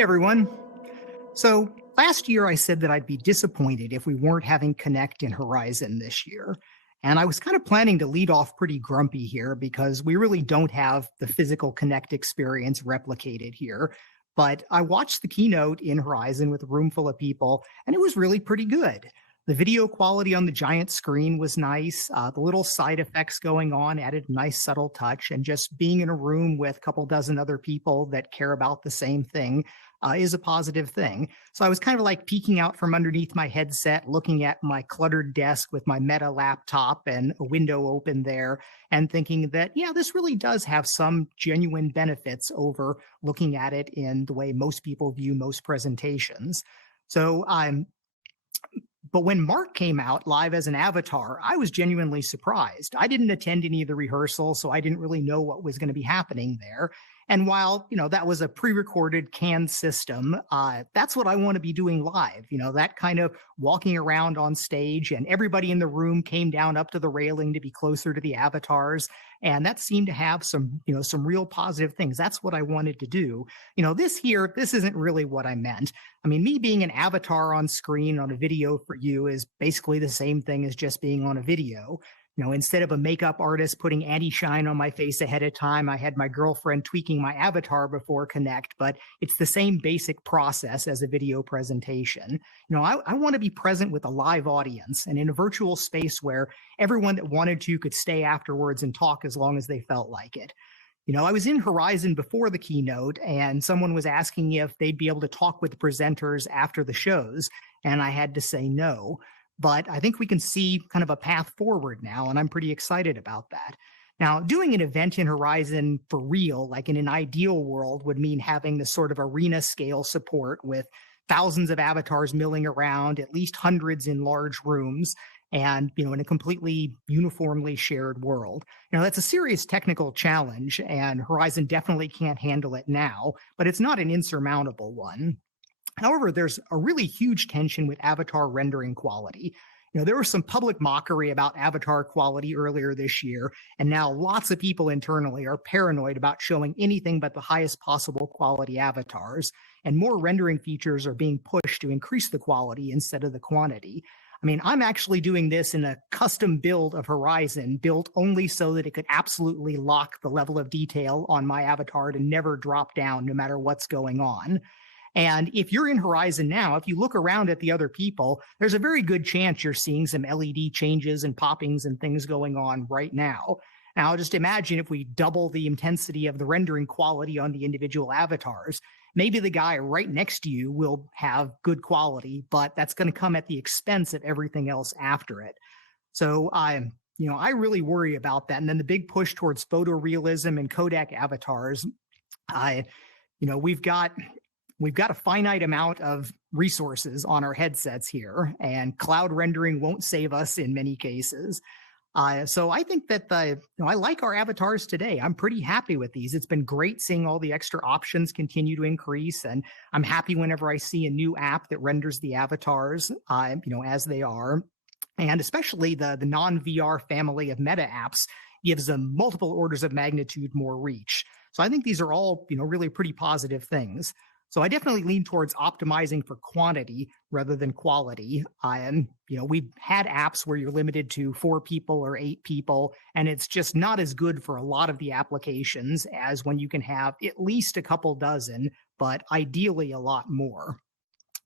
Hey everyone. So last year I said that I'd be disappointed if we weren't having Connect in Horizon this year. And I was kind of planning to lead off pretty grumpy here because we really don't have the physical Connect experience replicated here. But I watched the keynote in Horizon with a room full of people, and it was really pretty good. The video quality on the giant screen was nice. The little side effects going on added a nice subtle touch. And just being in a room with a couple dozen other people that care about the same thing is a positive thing. So I was kind of like peeking out from underneath my headset, looking at my cluttered desk with my Meta laptop and a window open there, and thinking that, yeah, this really does have some genuine benefits over looking at it in the way most people view most presentations. So but when Mark came out live as an avatar, I was genuinely surprised. I didn't attend any of the rehearsals, so I didn't really know what was going to be happening there. And while, that was a pre-recorded canned system, that's what I want to be doing live. That kind of walking around on stage, and everybody in the room came down up to the railing to be closer to the avatars. And that seemed to have some real positive things. That's what I wanted to do. This isn't really what I meant. I mean, me being an avatar on screen on a video for you is basically the same thing as just being on a video. Instead of a makeup artist putting anti-shine on my face ahead of time, I had my girlfriend tweaking my avatar before Connect, but it's the same basic process as a video presentation. I want to be present with a live audience and in a virtual space where everyone that wanted to could stay afterwards and talk as long as they felt like it. I was in Horizon before the keynote, and someone was asking if they'd be able to talk with the presenters after the shows, and I had to say no. But I think we can see kind of a path forward now, and I'm pretty excited about that. Now, doing an event in Horizon for real, like in an ideal world, would mean having this sort of arena scale support with thousands of avatars milling around, at least hundreds in large rooms, and in a completely uniformly shared world. That's a serious technical challenge, and Horizon definitely can't handle it now, but it's not an insurmountable one. However, there's a really huge tension with avatar rendering quality. There was some public mockery about avatar quality earlier this year, and now lots of people internally are paranoid about showing anything but the highest possible quality avatars, and more rendering features are being pushed to increase the quality instead of the quantity. I mean, I'm actually doing this in a custom build of Horizon, built only so that it could absolutely lock the level of detail on my avatar to never drop down no matter what's going on. And if you're in Horizon now, if you look around at the other people, there's a very good chance you're seeing some LED changes and poppings and things going on right now. Now, just imagine if we double the intensity of the rendering quality on the individual avatars. Maybe the guy right next to you will have good quality, but that's going to come at the expense of everything else after it. So I really worry about that. And then the big push towards photorealism and codec avatars. We've got a finite amount of resources on our headsets here, and cloud rendering won't save us in many cases. So I think that I like our avatars today. I'm pretty happy with these. It's been great seeing all the extra options continue to increase, and I'm happy whenever I see a new app that renders the avatars, as they are, and especially the non-VR family of meta apps gives them multiple orders of magnitude more reach. So I think these are all really pretty positive things. So I definitely lean towards optimizing for quantity rather than quality. We've had apps where you're limited to 4 people or 8 people, and it's just not as good for a lot of the applications as when you can have at least a couple dozen, but ideally a lot more.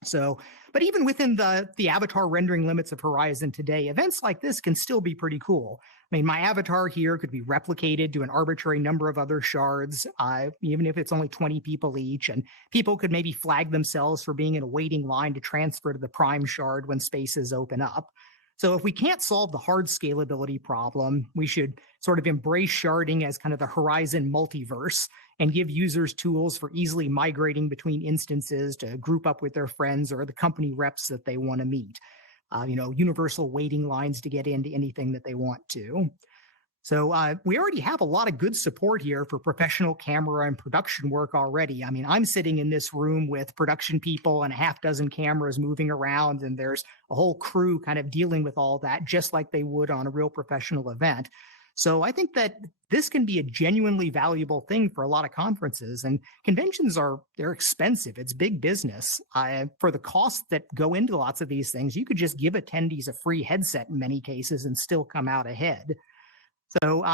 So, but even within the avatar rendering limits of Horizon today, events like this can still be pretty cool. I mean, my avatar here could be replicated to an arbitrary number of other shards, even if it's only 20 people each, and people could maybe flag themselves for being in a waiting line to transfer to the prime shard when spaces open up. So if we can't solve the hard scalability problem, we should sort of embrace sharding as kind of the Horizon multiverse and give users tools for easily migrating between instances to group up with their friends or the company reps that they want to meet. Universal waiting lines to get into anything that they want to. So we already have a lot of good support here for professional camera and production work already. I mean, I'm sitting in this room with production people and a half dozen cameras moving around, and there's a whole crew kind of dealing with all that, just like they would on a real professional event. So I think that this can be a genuinely valuable thing for a lot of conferences, and conventions they're expensive. It's big business. For the costs that go into lots of these things, you could just give attendees a free headset in many cases and still come out ahead. So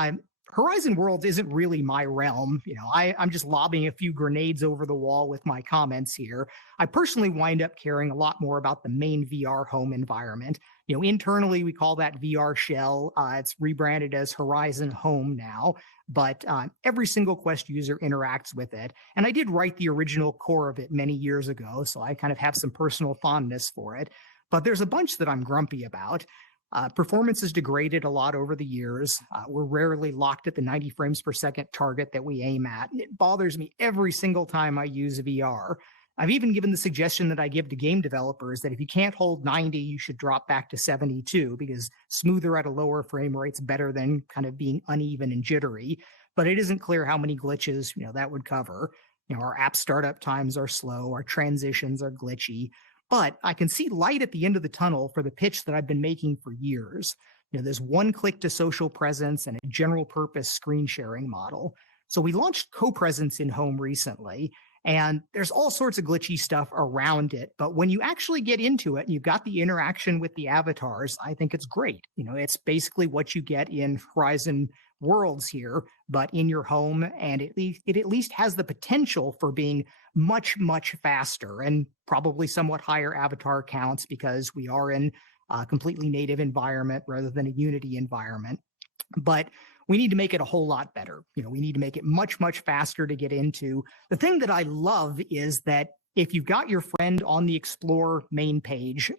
Horizon Worlds isn't really my realm. I'm just lobbing a few grenades over the wall with my comments here. I personally wind up caring a lot more about the main VR home environment. Internally, we call that VR Shell. It's rebranded as Horizon Home now, but every single Quest user interacts with it. And I did write the original core of it many years ago, so I kind of have some personal fondness for it. But there's a bunch that I'm grumpy about. Performance has degraded a lot over the years. We're rarely locked at the 90 frames per second target that we aim at. And it bothers me every single time I use VR. I've even given the suggestion that I give to game developers that if you can't hold 90, you should drop back to 72 because smoother at a lower frame rate's better than kind of being uneven and jittery. But it isn't clear how many glitches that would cover. Our app startup times are slow, our transitions are glitchy. But I can see light at the end of the tunnel for the pitch that I've been making for years. There's one click to social presence and a general purpose screen sharing model. So we launched co-presence in home recently, and there's all sorts of glitchy stuff around it. But when you actually get into it and you've got the interaction with the avatars, I think it's great. It's basically what you get in Horizon Worlds here, but in your home, and it at least has the potential for being much, much faster and probably somewhat higher avatar counts because we are in a completely native environment rather than a Unity environment. But we need to make it a whole lot better. We need to make it much, much faster to get into. The thing that I love is that if you've got your friend on the Explore main page,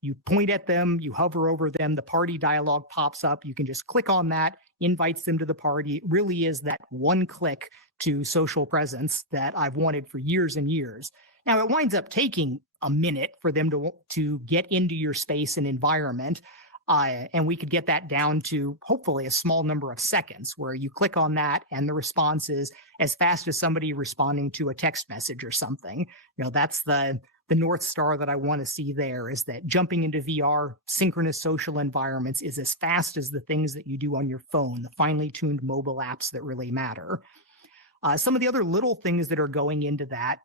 you point at them, you hover over them, the party dialog pops up. You can just click on that, invites them to the party. It really is that one click to social presence that I've wanted for years and years. Now, it winds up taking a minute for them to get into your space and environment. And we could get that down to hopefully a small number of seconds where you click on that and the response is as fast as somebody responding to a text message or something. That's the North Star that I want to see there, is that jumping into VR synchronous social environments is as fast as the things that you do on your phone, the finely tuned mobile apps that really matter. Some of the other little things that are going into that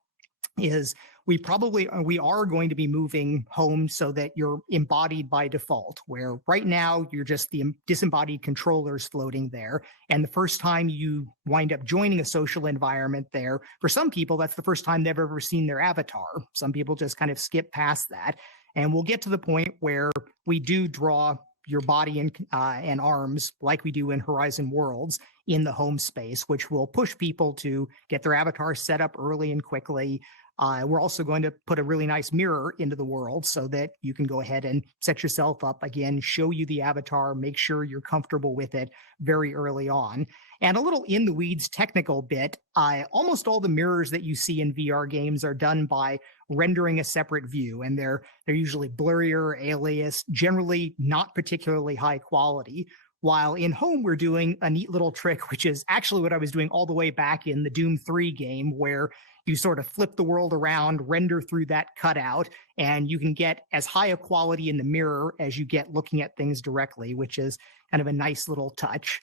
is we are going to be moving home so that you're embodied by default, where right now you're just the disembodied controllers floating there. And the first time you wind up joining a social environment there, for some people, that's the first time they've ever seen their avatar. Some people just kind of skip past that. And we'll get to the point where we do draw your body and arms like we do in Horizon Worlds in the home space, which will push people to get their avatar set up early and quickly. We're also going to put a really nice mirror into the world so that you can go ahead and set yourself up again, show you the avatar, make sure you're comfortable with it very early on. And a little in the weeds technical bit, almost all the mirrors that you see in VR games are done by rendering a separate view, and they're usually blurrier, aliased, generally not particularly high quality. While in home, we're doing a neat little trick, which is actually what I was doing all the way back in the Doom 3 game, where you sort of flip the world around, render through that cutout, and you can get as high a quality in the mirror as you get looking at things directly, which is kind of a nice little touch.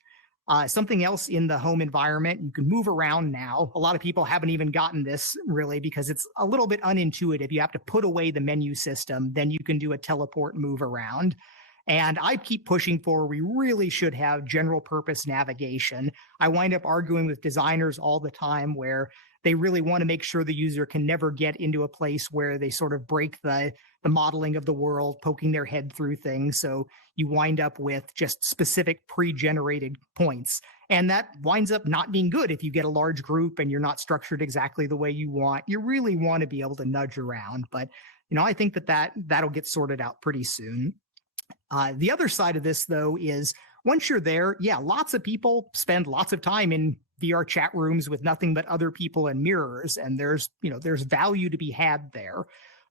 Something else in the home environment, you can move around now. A lot of people haven't even gotten this really because it's a little bit unintuitive. You have to put away the menu system, then you can do a teleport move around. And I keep pushing for, we really should have general purpose navigation. I wind up arguing with designers all the time where they really want to make sure the user can never get into a place where they sort of break the modeling of the world, poking their head through things. So you wind up with just specific pre-generated points. And that winds up not being good if you get a large group and you're not structured exactly the way you want. You really want to be able to nudge around. But, I think that'll get sorted out pretty soon. The other side of this, though, is once you're there, lots of people spend lots of time in VR chat rooms with nothing but other people and mirrors, and there's value to be had there.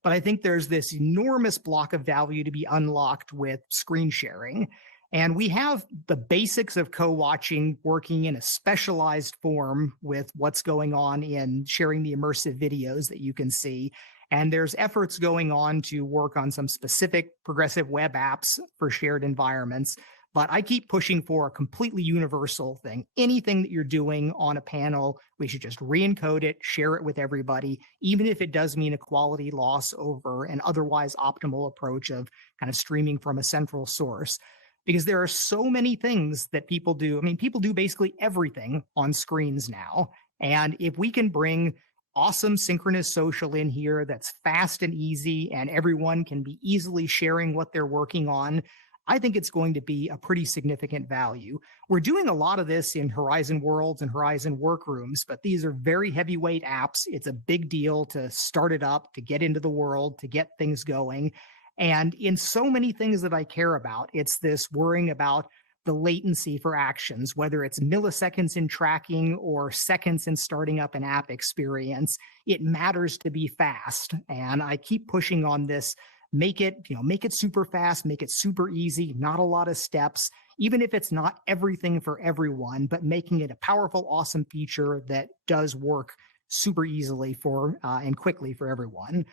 But I think there's this enormous block of value to be unlocked with screen sharing. And we have the basics of co-watching working in a specialized form with what's going on in sharing the immersive videos that you can see. And there's efforts going on to work on some specific progressive web apps for shared environments. But I keep pushing for a completely universal thing. Anything that you're doing on a panel, we should just re-encode it, share it with everybody, even if it does mean a quality loss over an otherwise optimal approach of kind of streaming from a central source. Because there are so many things that people do. I mean, people do basically everything on screens now. And if we can bring awesome synchronous social in here that's fast and easy and everyone can be easily sharing what they're working on, I think it's going to be a pretty significant value. We're doing a lot of this in Horizon Worlds and Horizon Workrooms, but these are very heavyweight apps. It's a big deal to start it up, to get into the world, to get things going. And in so many things that I care about, it's this worrying about the latency for actions, whether it's milliseconds in tracking or seconds in starting up an app experience. It matters to be fast. And I keep pushing on this. Make it super fast, make it super easy, not a lot of steps, even if it's not everything for everyone, but making it a powerful, awesome feature that does work super easily for and quickly for everyone.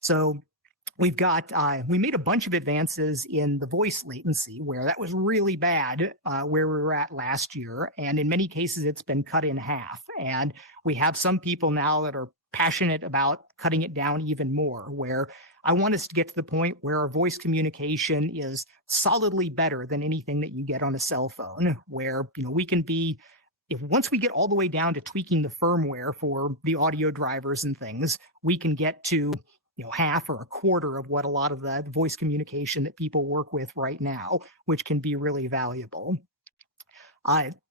So we made a bunch of advances in the voice latency where that was really bad where we were at last year. And in many cases, it's been cut in half. And we have some people now that are passionate about cutting it down even more, where I want us to get to the point where our voice communication is solidly better than anything that you get on a cell phone, where, we can be, once we get all the way down to tweaking the firmware for the audio drivers and things, we can get to, half or a quarter of what a lot of the voice communication that people work with right now, which can be really valuable.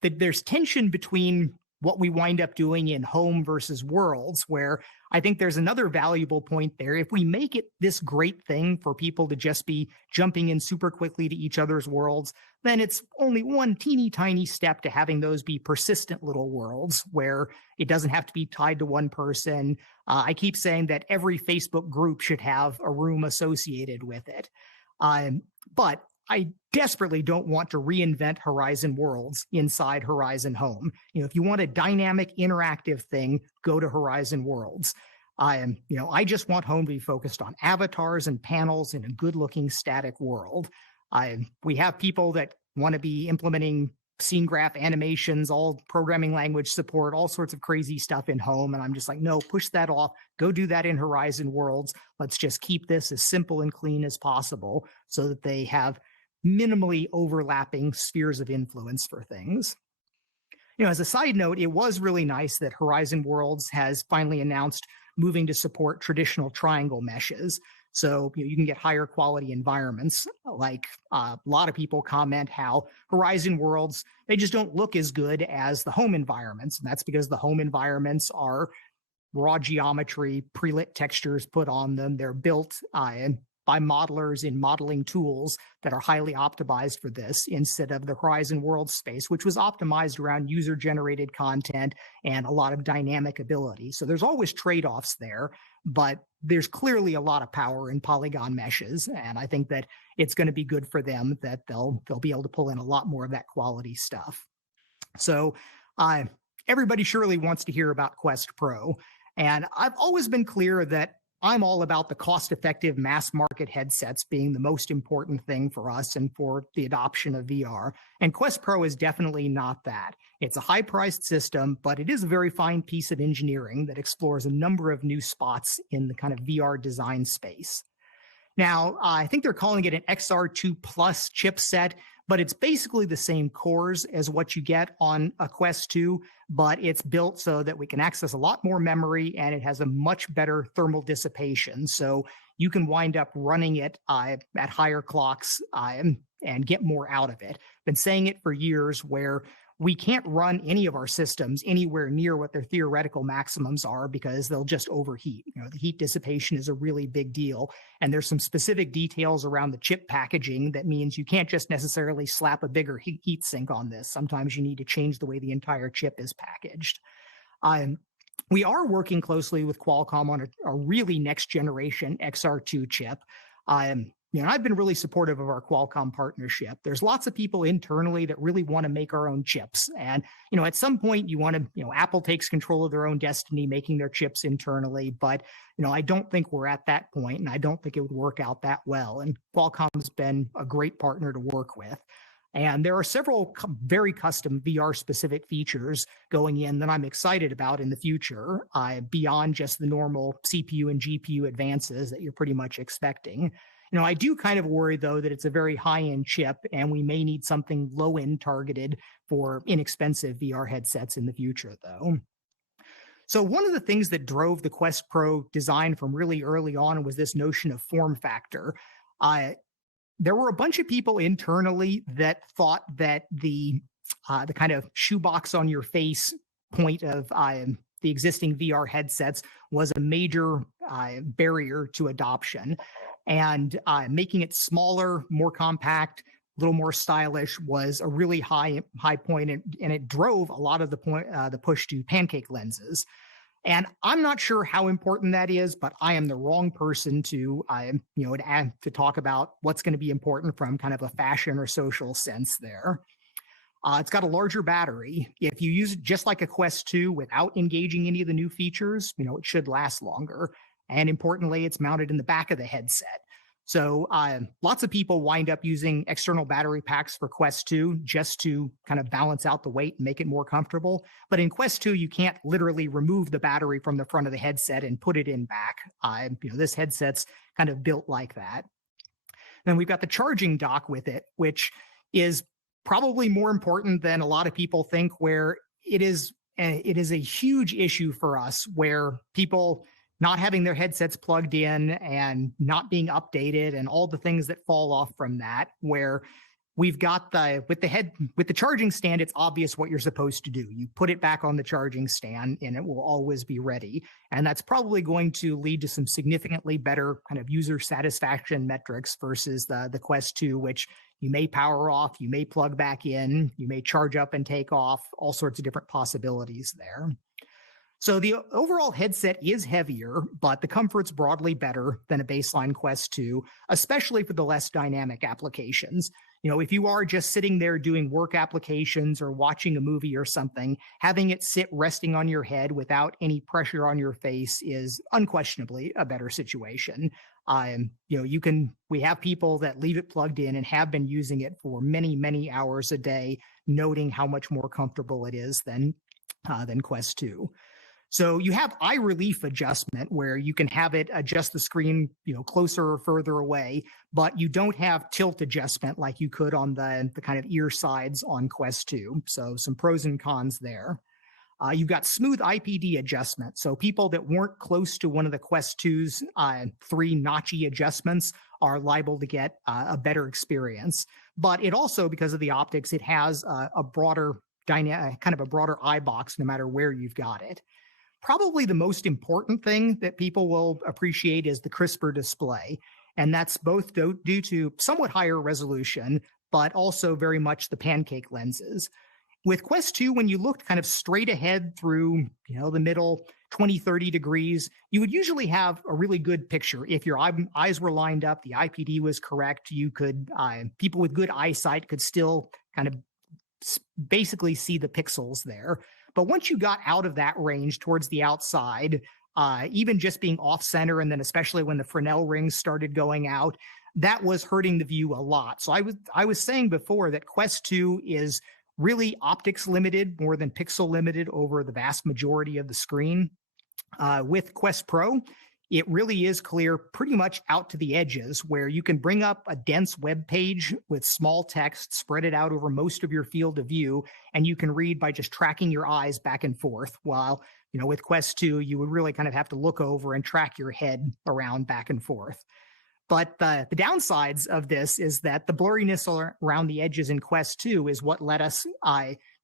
There's tension between what we wind up doing in home versus worlds, where I think there's another valuable point there. If we make it this great thing for people to just be jumping in super quickly to each other's worlds, then it's only one teeny tiny step to having those be persistent little worlds where it doesn't have to be tied to one person. I keep saying that every Facebook group should have a room associated with it. But I desperately don't want to reinvent Horizon Worlds inside Horizon Home. If you want a dynamic, interactive thing, go to Horizon Worlds. I just want Home to be focused on avatars and panels in a good-looking static world. We have people that want to be implementing scene graph animations, all programming language support, all sorts of crazy stuff in Home. And I'm just like, no, push that off. Go do that in Horizon Worlds. Let's just keep this as simple and clean as possible so that they have minimally overlapping spheres of influence for things. As a side note, it was really nice that Horizon Worlds has finally announced moving to support traditional triangle meshes. So you can get higher quality environments. Like a lot of people comment how Horizon Worlds, they just don't look as good as the home environments. And that's because the home environments are raw geometry, pre-lit textures put on them. They're built by modelers in modeling tools that are highly optimized for this, instead of the Horizon World space, which was optimized around user-generated content and a lot of dynamic ability. So there's always trade-offs there, but there's clearly a lot of power in polygon meshes, and I think that it's going to be good for them that they'll be able to pull in a lot more of that quality stuff. So everybody surely wants to hear about Quest Pro, and I've always been clear that I'm all about the cost-effective mass market headsets being the most important thing for us and for the adoption of VR. And Quest Pro is definitely not that. It's a high-priced system, but it is a very fine piece of engineering that explores a number of new spots in the kind of VR design space. Now, I think they're calling it an XR2 Plus chipset, but it's basically the same cores as what you get on a Quest 2, but it's built so that we can access a lot more memory and it has a much better thermal dissipation. So you can wind up running it at higher clocks and get more out of it. Been saying it for years, where we can't run any of our systems anywhere near what their theoretical maximums are because they'll just overheat. The heat dissipation is a really big deal. And there's some specific details around the chip packaging that means you can't just necessarily slap a bigger heat sink on this. Sometimes you need to change the way the entire chip is packaged. We are working closely with Qualcomm on a really next generation XR2 chip. I've been really supportive of our Qualcomm partnership. There's lots of people internally that really want to make our own chips. And, at some point you want to, Apple takes control of their own destiny, making their chips internally. But, I don't think we're at that point, and I don't think it would work out that well. And Qualcomm's been a great partner to work with. And there are several very custom VR specific features going in that I'm excited about in the future, beyond just the normal CPU and GPU advances that you're pretty much expecting. I do kind of worry, though, that it's a very high-end chip, and we may need something low-end targeted for inexpensive VR headsets in the future, though. So one of the things that drove the Quest Pro design from really early on was this notion of form factor. There were a bunch of people internally that thought that the kind of shoebox on your face point of the existing VR headsets was a major barrier to adoption. And making it smaller, more compact, a little more stylish was a really high point, and it drove a lot of the push to pancake lenses. And I'm not sure how important that is, but I am the wrong person to talk about what's going to be important from kind of a fashion or social sense there. It's got a larger battery. If you use it just like a Quest 2 without engaging any of the new features, it should last longer. And importantly, it's mounted in the back of the headset. So lots of people wind up using external battery packs for Quest 2 just to kind of balance out the weight and make it more comfortable. But in Quest 2, you can't literally remove the battery from the front of the headset and put it in back. This headset's kind of built like that. Then we've got the charging dock with it, which is probably more important than a lot of people think, where it is a huge issue for us, where people not having their headsets plugged in and not being updated and all the things that fall off from that, where we've got with the charging stand, it's obvious what you're supposed to do. You put it back on the charging stand and it will always be ready. And that's probably going to lead to some significantly better kind of user satisfaction metrics versus the Quest 2, which you may power off, you may plug back in, you may charge up and take off, all sorts of different possibilities there. So the overall headset is heavier, but the comfort's broadly better than a baseline Quest 2, especially for the less dynamic applications. If you are just sitting there doing work applications or watching a movie or something, having it sit resting on your head without any pressure on your face is unquestionably a better situation. We have people that leave it plugged in and have been using it for many, many hours a day, noting how much more comfortable it is than Quest 2. So you have eye relief adjustment where you can have it adjust the screen, closer or further away, but you don't have tilt adjustment like you could on the kind of ear sides on Quest 2. So some pros and cons there. You've got smooth IPD adjustment. So people that weren't close to one of the Quest 2's 3 notchy adjustments are liable to get a better experience. But it also, because of the optics, it has a broader kind of a broader eye box no matter where you've got it. Probably the most important thing that people will appreciate is the crisper display. And that's both due to somewhat higher resolution, but also very much the pancake lenses. With Quest 2, when you looked kind of straight ahead through, the middle 20, 30 degrees, you would usually have a really good picture. If your eyes were lined up, the IPD was correct, you could, people with good eyesight could still kind of basically see the pixels there. But once you got out of that range towards the outside, even just being off center, and then especially when the Fresnel rings started going out, that was hurting the view a lot. So I was saying before that Quest 2 is really optics limited more than pixel limited over the vast majority of the screen. With Quest Pro, it really is clear pretty much out to the edges, where you can bring up a dense web page with small text, spread it out over most of your field of view, and you can read by just tracking your eyes back and forth. While, with Quest 2, you would really kind of have to look over and track your head around back and forth. But the downsides of this is that the blurriness around the edges in Quest 2 is what let us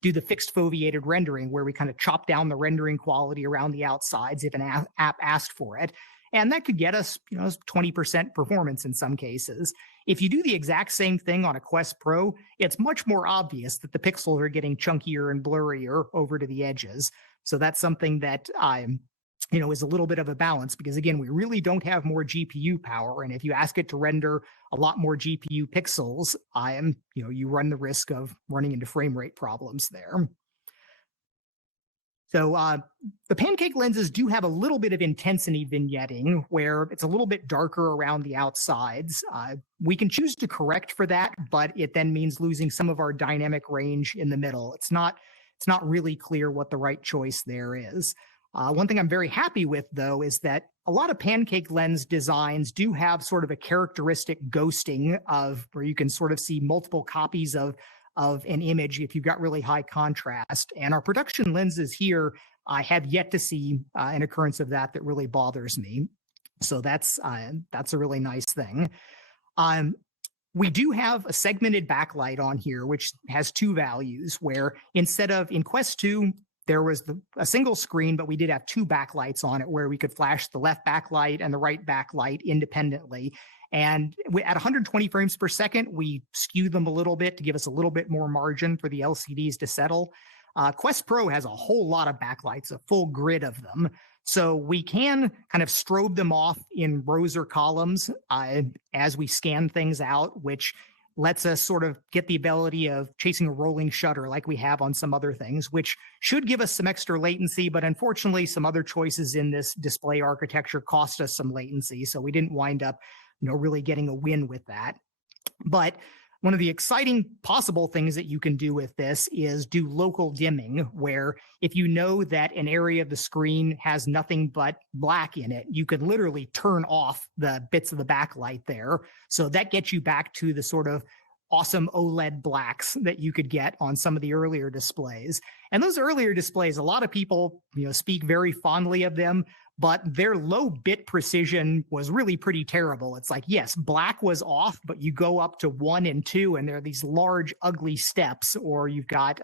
do the fixed foveated rendering, where we kind of chop down the rendering quality around the outsides if an app asked for it. And that could get us, 20% performance in some cases. If you do the exact same thing on a Quest Pro, it's much more obvious that the pixels are getting chunkier and blurrier over to the edges. So that's something that is a little bit of a balance, because again, we really don't have more GPU power. And if you ask it to render a lot more GPU pixels, you run the risk of running into frame rate problems there. So the pancake lenses do have a little bit of intensity vignetting where it's a little bit darker around the outsides. We can choose to correct for that, but it then means losing some of our dynamic range in the middle. It's not really clear what the right choice there is. One thing I'm very happy with, though, is that a lot of pancake lens designs do have sort of a characteristic ghosting of where you can sort of see multiple copies of an image if you've got really high contrast. And our production lenses here, I have yet to see an occurrence of that really bothers me. So that's a really nice thing. We do have a segmented backlight on here, which has two values, where instead of in Quest 2, there was a single screen, but we did have two backlights on it where we could flash the left backlight and the right backlight independently. And at 120 frames per second, we skew them a little bit to give us a little bit more margin for the LCDs to settle. Quest Pro has a whole lot of backlights, a full grid of them. So we can kind of strobe them off in rows or columns as we scan things out, which lets us sort of get the ability of chasing a rolling shutter like we have on some other things, which should give us some extra latency. But unfortunately, some other choices in this display architecture cost us some latency. So we didn't wind up really getting a win with that. But one of the exciting possible things that you can do with this is do local dimming, where if you know that an area of the screen has nothing but black in it, you could literally turn off the bits of the backlight there. So that gets you back to the sort of awesome OLED blacks that you could get on some of the earlier displays. And those earlier displays, a lot of people, speak very fondly of them, but their low bit precision was really pretty terrible. It's like, yes, black was off, but you go up to 1 and 2, and there are these large, ugly steps, or you've got,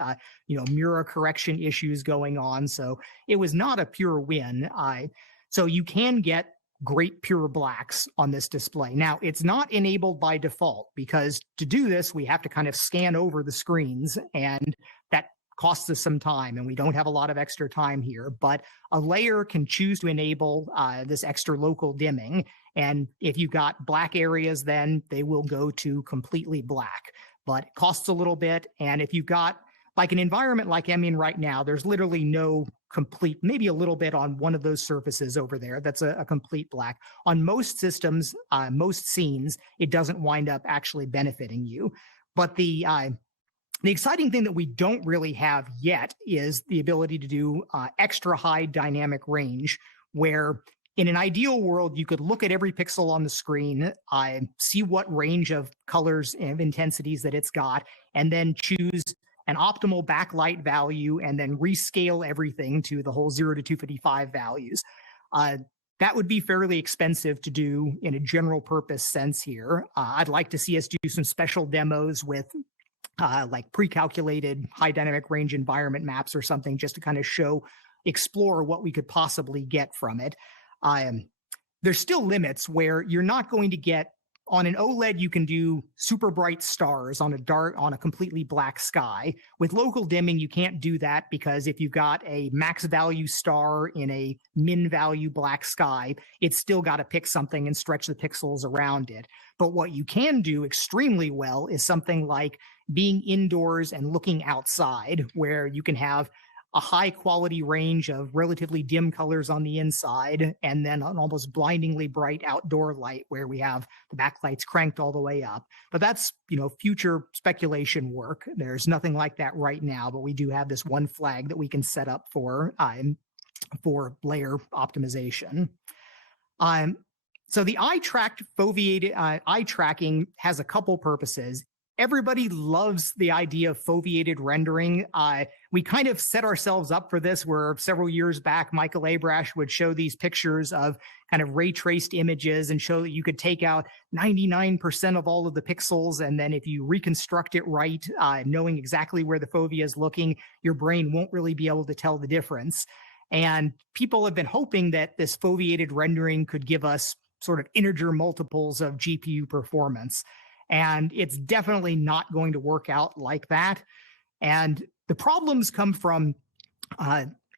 mirror correction issues going on. So it was not a pure win. So you can get great pure blacks on this display. Now, it's not enabled by default, because to do this, we have to kind of scan over the screens, and that costs us some time, and we don't have a lot of extra time here. But a layer can choose to enable this extra local dimming. And if you've got black areas, then they will go to completely black. But it costs a little bit. And if you've got like an environment like I'm in right now, there's literally no complete, maybe a little bit on one of those surfaces over there. That's a complete black. On most systems, most scenes, it doesn't wind up actually benefiting you. But the exciting thing that we don't really have yet is the ability to do extra high dynamic range, where in an ideal world, you could look at every pixel on the screen, see what range of colors and intensities that it's got, and then choose an optimal backlight value and then rescale everything to the whole 0 to 255 values. That would be fairly expensive to do in a general purpose sense here. I'd like to see us do some special demos with like pre-calculated high dynamic range environment maps or something, just to kind of explore what we could possibly get from it. There's still limits where you're not going to get, on an OLED, you can do super bright stars on a completely black sky. With local dimming, you can't do that, because if you've got a max value star in a min value black sky, it's still got to pick something and stretch the pixels around it. But what you can do extremely well is something like being indoors and looking outside, where you can have a high quality range of relatively dim colors on the inside, and then an almost blindingly bright outdoor light where we have the backlights cranked all the way up. But that's, future speculation work. There's nothing like that right now, but we do have this one flag that we can set up for layer optimization. So the eye tracking has a couple purposes. Everybody loves the idea of foveated rendering. We kind of set ourselves up for this, where several years back, Michael Abrash would show these pictures of kind of ray traced images and show that you could take out 99% of all of the pixels. And then if you reconstruct it right, knowing exactly where the fovea is looking, your brain won't really be able to tell the difference. And people have been hoping that this foveated rendering could give us sort of integer multiples of GPU performance. And it's definitely not going to work out like that. And the problems come from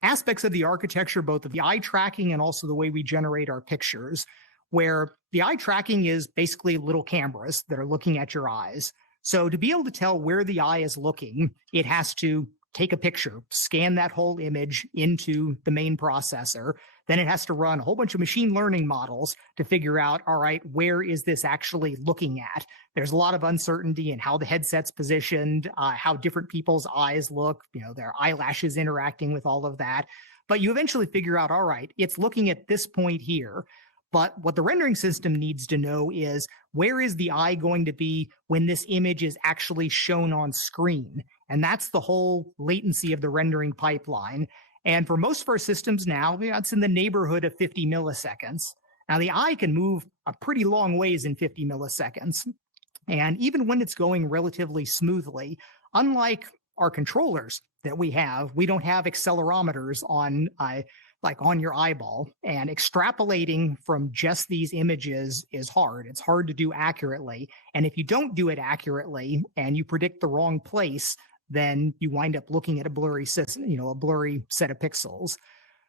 aspects of the architecture, both of the eye tracking and also the way we generate our pictures, where the eye tracking is basically little cameras that are looking at your eyes. So to be able to tell where the eye is looking, it has to take a picture, scan that whole image into the main processor. Then it has to run a whole bunch of machine learning models to figure out, all right, where is this actually looking at? There's a lot of uncertainty in how the headset's positioned, how different people's eyes look, their eyelashes interacting with all of that. But you eventually figure out, all right, it's looking at this point here. But what the rendering system needs to know is, where is the eye going to be when this image is actually shown on screen? And that's the whole latency of the rendering pipeline. And for most of our systems now, it's in the neighborhood of 50 milliseconds. Now, the eye can move a pretty long ways in 50 milliseconds. And even when it's going relatively smoothly, unlike our controllers that we don't have accelerometers on on your eyeball, and extrapolating from just these images is hard. It's hard to do accurately. And if you don't do it accurately and you predict the wrong place, then you wind up looking at a blurry system, a blurry set of pixels.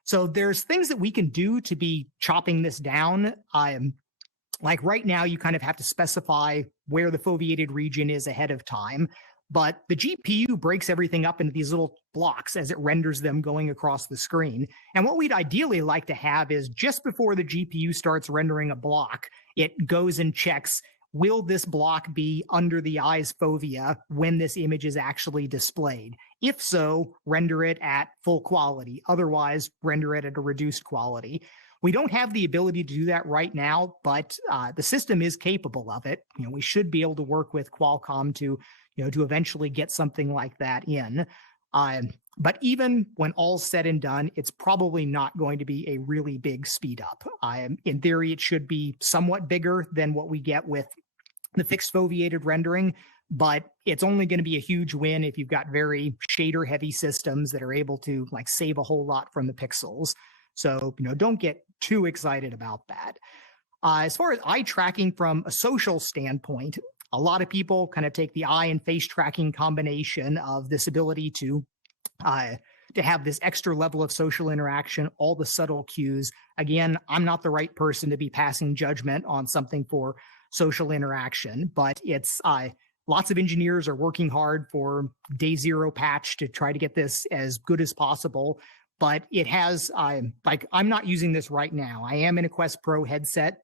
So there's things that we can do to be chopping this down. Like right now, you kind of have to specify where the foveated region is ahead of time. But the GPU breaks everything up into these little blocks as it renders them going across the screen. And what we'd ideally like to have is, just before the GPU starts rendering a block, it goes and checks, will this block be under the eye's fovea when this image is actually displayed? If so, render it at full quality. Otherwise, render it at a reduced quality. We don't have the ability to do that right now, but the system is capable of it. We should be able to work with Qualcomm to eventually get something like that in. But even when all's said and done, it's probably not going to be a really big speed up. In theory, it should be somewhat bigger than what we get with the fixed foveated rendering, but it's only going to be a huge win if you've got very shader heavy systems that are able to save a whole lot from the pixels. So, don't get too excited about that. As far as eye tracking from a social standpoint, a lot of people kind of take the eye and face tracking combination of this ability to have this extra level of social interaction, all the subtle cues. Again, I'm not the right person to be passing judgment on something for social interaction, but it's lots of engineers are working hard for day zero patch to try to get this as good as possible. But it has, I'm not using this right now. I am in a Quest Pro headset,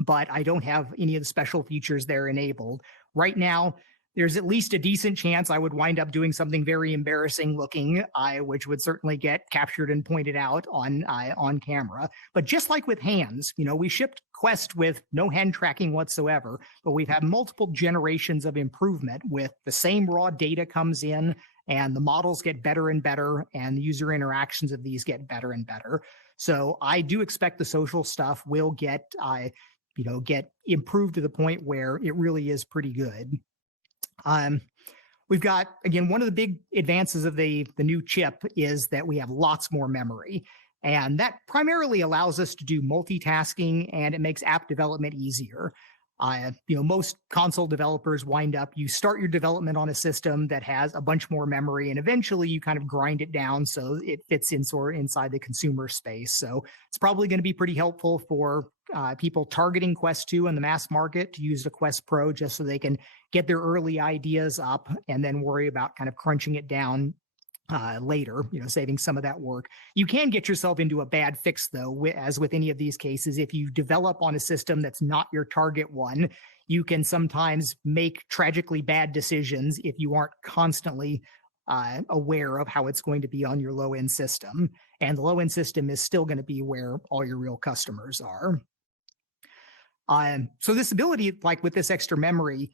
but I don't have any of the special features there enabled. Right now, there's at least a decent chance I would wind up doing something very embarrassing looking, which would certainly get captured and pointed out on camera. But just like with hands, we shipped Quest with no hand tracking whatsoever, but we've had multiple generations of improvement with the same raw data comes in, and the models get better and better, and the user interactions of these get better and better. So I do expect the social stuff will get improved to the point where it really is pretty good. We've got, again, one of the big advances of the new chip is that we have lots more memory. And that primarily allows us to do multitasking, and it makes app development easier. Most console developers you start your development on a system that has a bunch more memory, and eventually you kind of grind it down so it fits inside the consumer space. So it's probably going to be pretty helpful for people targeting Quest 2 in the mass market to use the Quest Pro just so they can get their early ideas up and then worry about kind of crunching it down later, saving some of that work. You can get yourself into a bad fix, though, as with any of these cases. If you develop on a system that's not your target one, you can sometimes make tragically bad decisions if you aren't constantly aware of how it's going to be on your low-end system. And the low-end system is still going to be where all your real customers are. So this ability, like with this extra memory,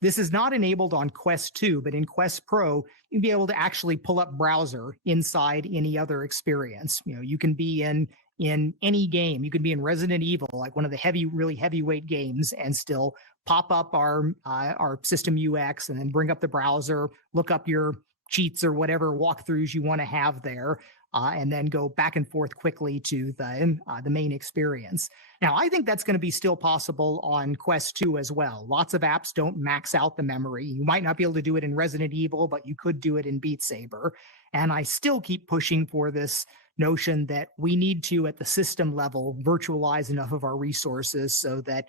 this is not enabled on Quest 2, but in Quest Pro, you'll be able to actually pull up browser inside any other experience. You can be in any game. You can be in Resident Evil, like one of the really heavyweight games, and still pop up our system UX and then bring up the browser, look up your cheats or whatever walkthroughs you want to have there, and then go back and forth quickly to the main experience. Now, I think that's going to be still possible on Quest 2 as well. Lots of apps don't max out the memory. You might not be able to do it in Resident Evil, but you could do it in Beat Saber. And I still keep pushing for this notion that we need to, at the system level, virtualize enough of our resources so that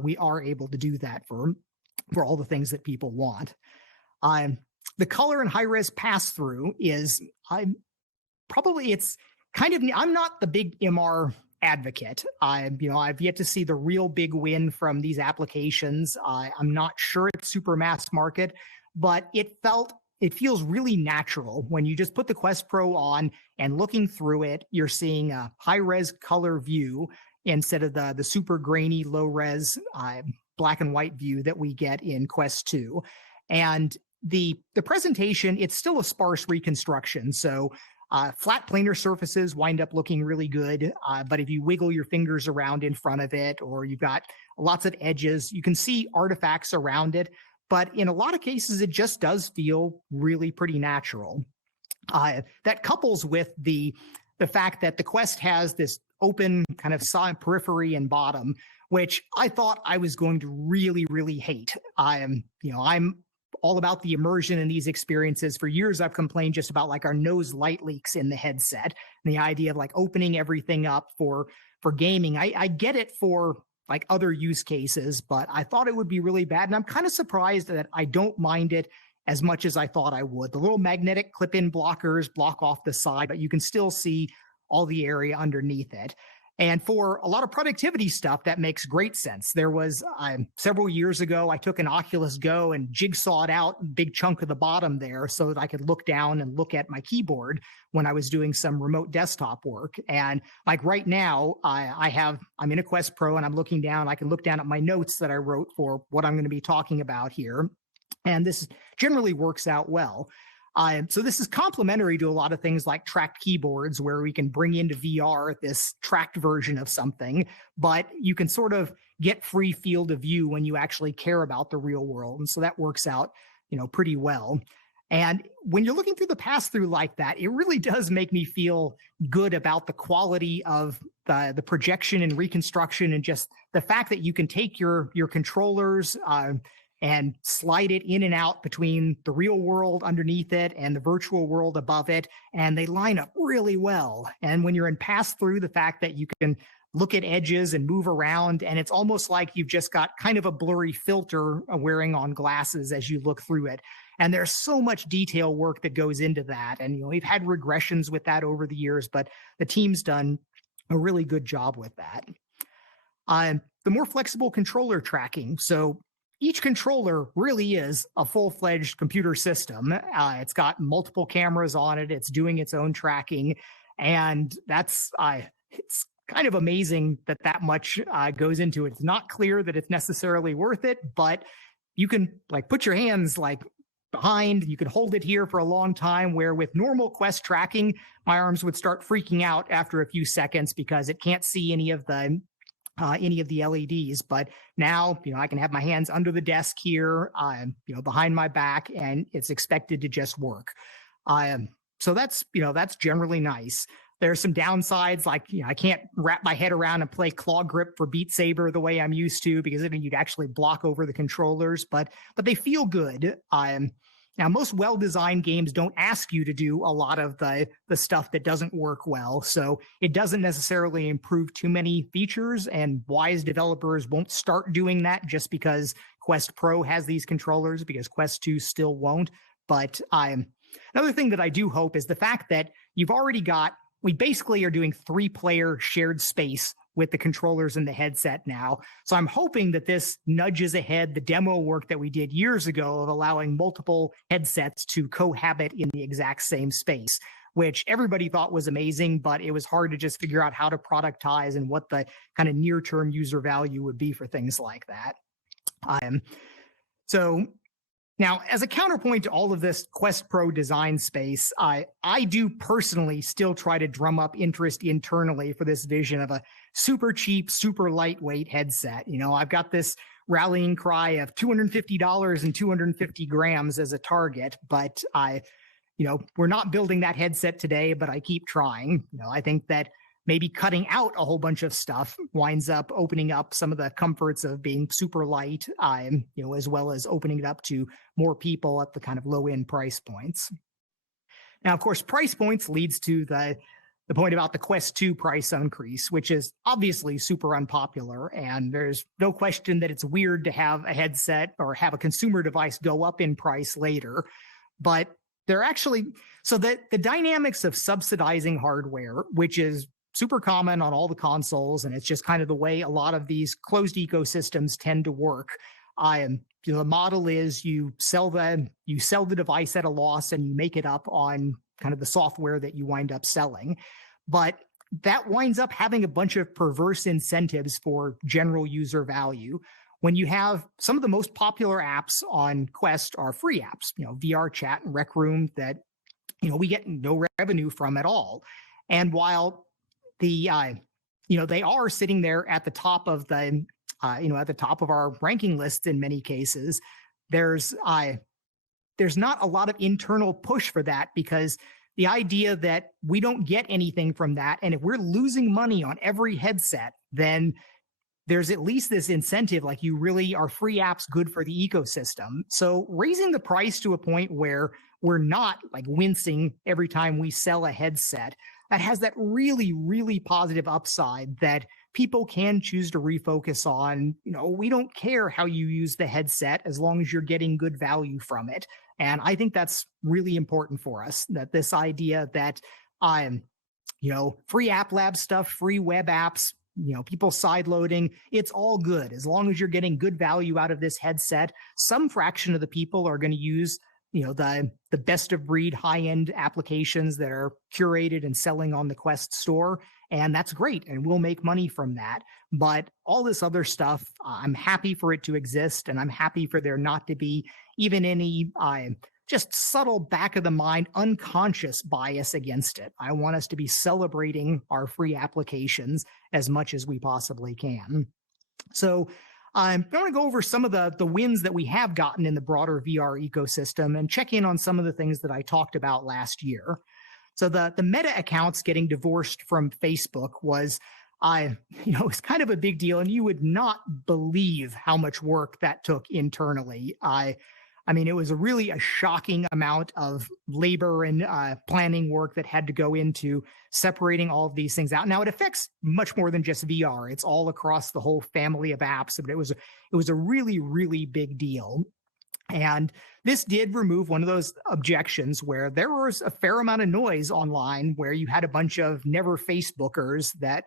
we are able to do that for all the things that people want. the color and high res pass through is it's kind of, I'm not the big MR advocate. I've yet to see the real big win from these applications. I'm not sure it's super mass market, but it feels really natural when you just put the Quest Pro on and looking through it, you're seeing a high res color view instead of the super grainy low res black and white view that we get in Quest 2. And the presentation, it's still a sparse reconstruction. So flat planar surfaces wind up looking really good, but if you wiggle your fingers around in front of it, or you've got lots of edges, you can see artifacts around it. But in a lot of cases, it just does feel really pretty natural. That couples with the fact that the Quest has this open kind of side periphery and bottom, which I thought I was going to really, really hate. I'm all about the immersion in these experiences. For years, I've complained just about like our nose light leaks in the headset and the idea of like opening everything up for gaming. I get it for like other use cases, but I thought it would be really bad. And I'm kind of surprised that I don't mind it as much as I thought I would. The little magnetic clip-in blockers block off the side, but you can still see all the area underneath it. And for a lot of productivity stuff, that makes great sense. There was several years ago, I took an Oculus Go and jigsawed out a big chunk of the bottom there so that I could look down and look at my keyboard when I was doing some remote desktop work. And like right now, I'm in a Quest Pro and I'm looking down. I can look down at my notes that I wrote for what I'm going to be talking about here. And this generally works out well. So this is complementary to a lot of things like tracked keyboards, where we can bring into VR this tracked version of something, but you can sort of get free field of view when you actually care about the real world. And so that works out, pretty well. And when you're looking through the pass-through like that, it really does make me feel good about the quality of the projection and reconstruction, and just the fact that you can take your controllers and slide it in and out between the real world underneath it and the virtual world above it, and they line up really well. And when you're in pass-through, the fact that you can look at edges and move around, and it's almost like you've just got kind of a blurry filter wearing on glasses as you look through it. And there's so much detail work that goes into that. And we've had regressions with that over the years, but the team's done a really good job with that. The more flexible controller tracking. So each controller really is a full-fledged computer system. It's got multiple cameras on it. It's doing its own tracking. And it's kind of amazing that much goes into it. It's not clear that it's necessarily worth it, but you can like put your hands like behind, you can hold it here for a long time, where with normal Quest tracking, my arms would start freaking out after a few seconds because it can't see any of the LEDs. But now, I can have my hands under the desk here, behind my back, and it's expected to just work. So that's generally nice. There's some downsides, like, I can't wrap my head around and play claw grip for Beat Saber the way I'm used to, because then you'd actually block over the controllers, but they feel good. Now, most well-designed games don't ask you to do a lot of the stuff that doesn't work well. So it doesn't necessarily improve too many features, and wise developers won't start doing that just because Quest Pro has these controllers, because Quest 2 still won't. But another thing that I do hope is the fact that we basically are doing 3-player shared space with the controllers and the headset now. So I'm hoping that this nudges ahead the demo work that we did years ago of allowing multiple headsets to cohabit in the exact same space, which everybody thought was amazing, but it was hard to just figure out how to productize and what the kind of near-term user value would be for things like that. So now, as a counterpoint to all of this Quest Pro design space, I do personally still try to drum up interest internally for this vision of a super cheap, super lightweight headset. I've got this rallying cry of $250 and 250 grams as a target, but we're not building that headset today, but I keep trying. I think that maybe cutting out a whole bunch of stuff winds up opening up some of the comforts of being super light, as well as opening it up to more people at the kind of low-end price points. Now, of course, price points leads to the point about the Quest 2 price increase, which is obviously super unpopular. And there's no question that it's weird to have a headset or have a consumer device go up in price later. but they're actually, so that the dynamics of subsidizing hardware, which is super common on all the consoles, and it's just kind of the way a lot of these closed ecosystems tend to work. The model is you sell the device at a loss and you make it up on kind of the software that you wind up selling. But that winds up having a bunch of perverse incentives for general user value. When you have some of the most popular apps on Quest are free apps, VR chat and Rec Room that, we get no revenue from at all. And while they are sitting there at the top of at the top of our ranking lists in many cases, there's not a lot of internal push for that, because the idea that we don't get anything from that, and if we're losing money on every headset, then there's at least this incentive, like you really are free apps good for the ecosystem. So raising the price to a point where we're not like wincing every time we sell a headset, that has that really, really positive upside that people can choose to refocus on. We don't care how you use the headset as long as you're getting good value from it. And I think that's really important for us, that this idea that, free app lab stuff, free web apps, people sideloading, it's all good. As long as you're getting good value out of this headset, some fraction of the people are going to use the best of breed high-end applications that are curated and selling on the Quest store. And that's great. And we'll make money from that. But all this other stuff, I'm happy for it to exist. And I'm happy for there not to be even any just subtle back of the mind, unconscious bias against it. I want us to be celebrating our free applications as much as we possibly can. So I'm going to go over some of the wins that we have gotten in the broader VR ecosystem and check in on some of the things that I talked about last year. So the Meta accounts getting divorced from Facebook was, it's kind of a big deal, and you would not believe how much work that took internally. It was really a shocking amount of labor and planning work that had to go into separating all of these things out. Now, it affects much more than just VR. It's all across the whole family of apps, but it was a really, really big deal. And this did remove one of those objections where there was a fair amount of noise online where you had a bunch of never Facebookers that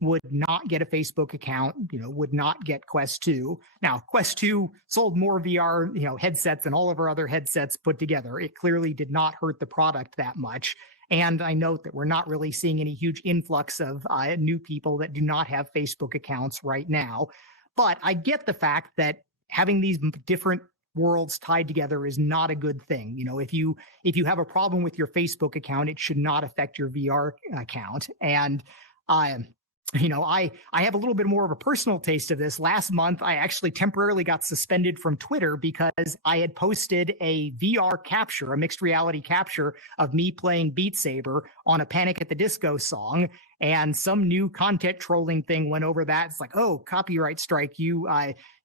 would not get a Facebook account, would not get Quest 2. Now, Quest 2 sold more VR, headsets than all of our other headsets put together. It clearly did not hurt the product that much. And I note that we're not really seeing any huge influx of new people that do not have Facebook accounts right now. But I get the fact that having these different worlds tied together is not a good thing. If you have a problem with your Facebook account, it should not affect your VR account. And I have a little bit more of a personal taste of this. Last month, I actually temporarily got suspended from Twitter because I had posted a VR capture, a mixed reality capture of me playing Beat Saber on a Panic at the Disco song. And some new content trolling thing went over that. It's like, oh, copyright strike. You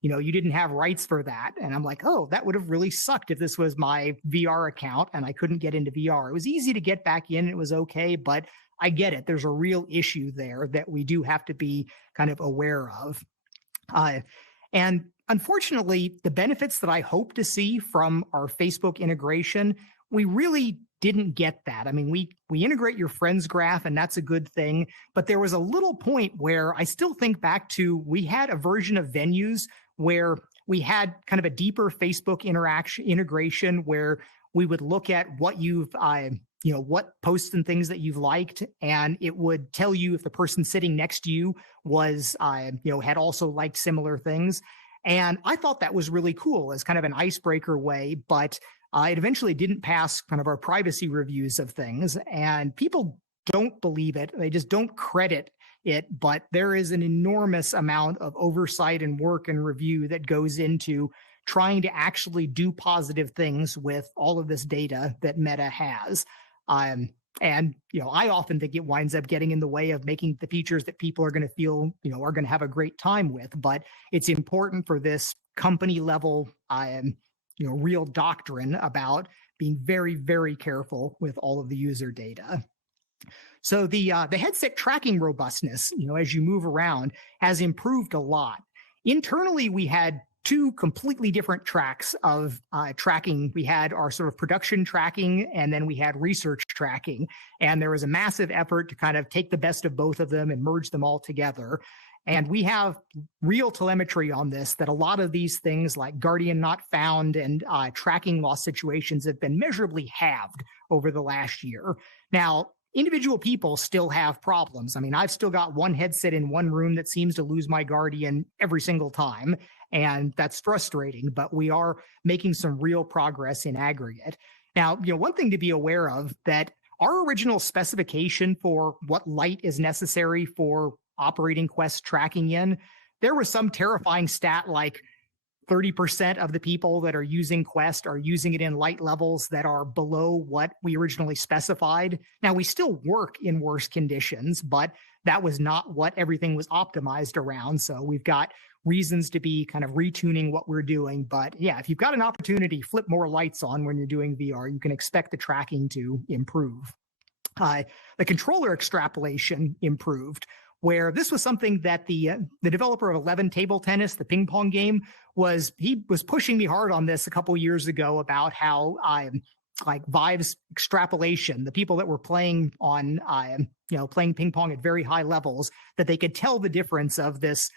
didn't have rights for that. And I'm like, oh, that would have really sucked if this was my VR account and I couldn't get into VR. It was easy to get back in. It was okay, but I get it. There's a real issue there that we do have to be kind of aware of. And unfortunately, the benefits that I hope to see from our Facebook integration, we really didn't get that. We integrate your friends graph, and that's a good thing. But there was a little point where I still think back to, we had a version of Venues where we had kind of a deeper Facebook integration where we would look at what you've what posts and things that you've liked, and it would tell you if the person sitting next to you was, had also liked similar things. And I thought that was really cool as kind of an icebreaker way, but it eventually didn't pass kind of our privacy reviews of things, and people don't believe it. They just don't credit it, but there is an enormous amount of oversight and work and review that goes into trying to actually do positive things with all of this data that Meta has. And I often think it winds up getting in the way of making the features that people are going to feel, are going to have a great time with. But it's important for this company level, real doctrine about being very, very careful with all of the user data. So the headset tracking robustness, as you move around, has improved a lot. Internally, we had two completely different tracks of tracking. We had our sort of production tracking, and then we had research tracking. And there was a massive effort to kind of take the best of both of them and merge them all together. And we have real telemetry on this, that a lot of these things like Guardian not found and tracking loss situations have been measurably halved over the last year. Now, individual people still have problems. I mean, I've still got one headset in one room that seems to lose my Guardian every single time, and that's frustrating, but we are making some real progress in aggregate. Now, one thing to be aware of, that our original specification for what light is necessary for operating Quest tracking in, there was some terrifying stat like 30% of the people that are using Quest are using it in light levels that are below what we originally specified. Now, we still work in worse conditions, but that was not what everything was optimized around. So we've got reasons to be kind of retuning what we're doing. But yeah, if you've got an opportunity, flip more lights on when you're doing VR, you can expect the tracking to improve. The controller extrapolation improved, where this was something that the developer of 11 Table Tennis, the ping pong game, he was pushing me hard on this a couple years ago about how like Vive's extrapolation, the people that were playing on playing ping pong at very high levels, that they could tell the difference of this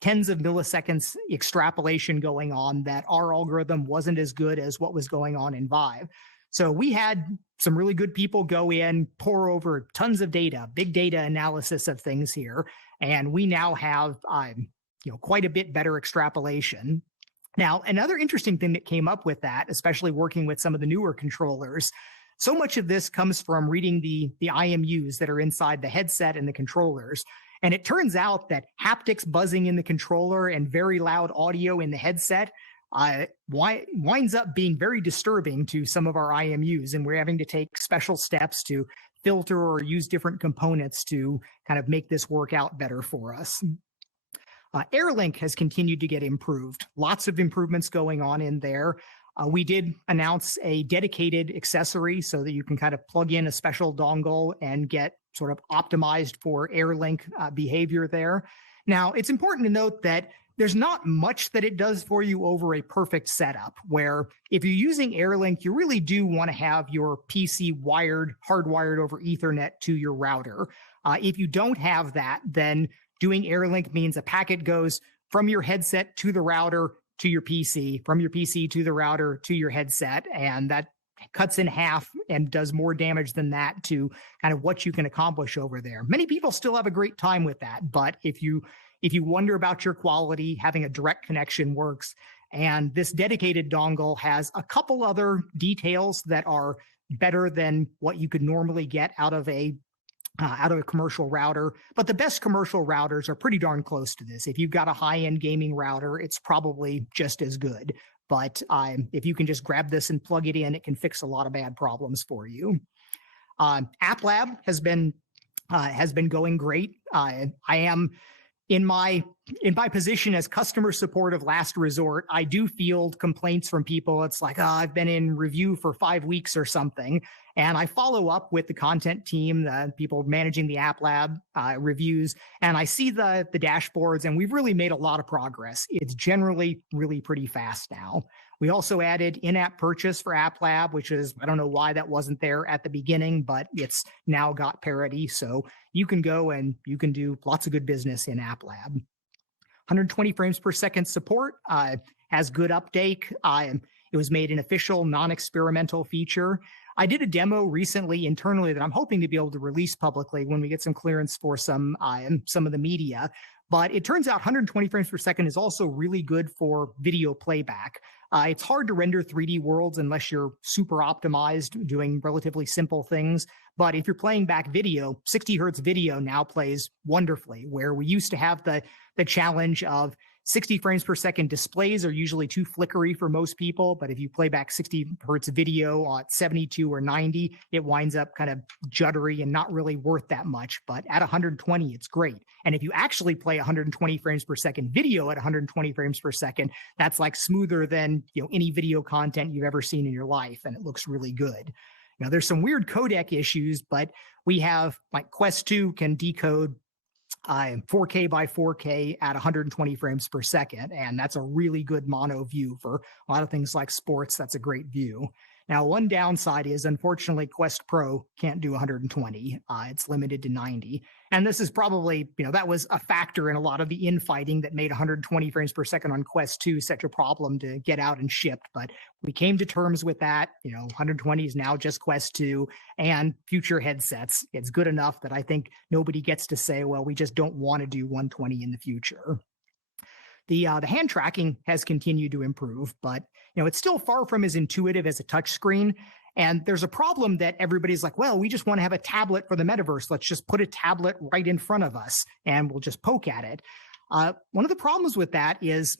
tens of milliseconds extrapolation going on, that our algorithm wasn't as good as what was going on in Vive. So we had some really good people go in, pour over tons of data, big data analysis of things here, and we now have quite a bit better extrapolation. Now, another interesting thing that came up with that, especially working with some of the newer controllers, so much of this comes from reading the IMUs that are inside the headset and the controllers. And it turns out that haptics buzzing in the controller and very loud audio in the headset winds up being very disturbing to some of our IMUs, and we're having to take special steps to filter or use different components to kind of make this work out better for us. AirLink has continued to get improved. Lots of improvements going on in there. We did announce a dedicated accessory so that you can kind of plug in a special dongle and get sort of optimized for AirLink behavior there. Now, it's important to note that there's not much that it does for you over a perfect setup, where if you're using AirLink, you really do want to have your PC hardwired over Ethernet to your router. If you don't have that, then doing AirLink means a packet goes from your headset to the router to your PC, from your PC to the router to your headset, and that cuts in half and does more damage than that to kind of what you can accomplish over there. Many people still have a great time with that, but if you wonder about your quality, having a direct connection works. And this dedicated dongle has a couple other details that are better than what you could normally get out of a commercial router. But the best commercial routers are pretty darn close to this. If you've got a high-end gaming router, it's probably just as good. But if you can just grab this and plug it in, it can fix a lot of bad problems for you. App Lab has been going great. I am in my position as customer support of last resort. I do field complaints from people. It's like, I've been in review for 5 weeks or something. And I follow up with the content team, the people managing the App Lab reviews, and I see the dashboards, and we've really made a lot of progress. It's generally really pretty fast now. We also added in-app purchase for App Lab, which is, I don't know why that wasn't there at the beginning, but it's now got parity. So you can go and you can do lots of good business in App Lab. 120 frames per second support has good uptake. It was made an official non-experimental feature. I did a demo recently internally that I'm hoping to be able to release publicly when we get some clearance for some of the media. But it turns out 120 frames per second is also really good for video playback. It's hard to render 3D worlds unless you're super optimized doing relatively simple things. But if you're playing back video, 60 hertz video now plays wonderfully, where we used to have the challenge of 60 frames per second displays are usually too flickery for most people, but if you play back 60 hertz video at 72 or 90, it winds up kind of juddery and not really worth that much. But at 120, it's great. And if you actually play 120 frames per second video at 120 frames per second, that's like smoother than any video content you've ever seen in your life, and it looks really good. Now, there's some weird codec issues, but we have like Quest 2 can decode 4K by 4K at 120 frames per second. And that's a really good mono view for a lot of things like sports. That's a great view. Now, one downside is, unfortunately, Quest Pro can't do 120. It's limited to 90. And this is probably, that was a factor in a lot of the infighting that made 120 frames per second on Quest 2 such a problem to get out and shipped. But we came to terms with that. 120 is now just Quest 2 and future headsets. It's good enough that I think nobody gets to say, well, we just don't want to do 120 in the future. The hand tracking has continued to improve, but it's still far from as intuitive as a touch screen. And there's a problem that everybody's like, well, we just want to have a tablet for the metaverse. Let's just put a tablet right in front of us and we'll just poke at it. One of the problems with that is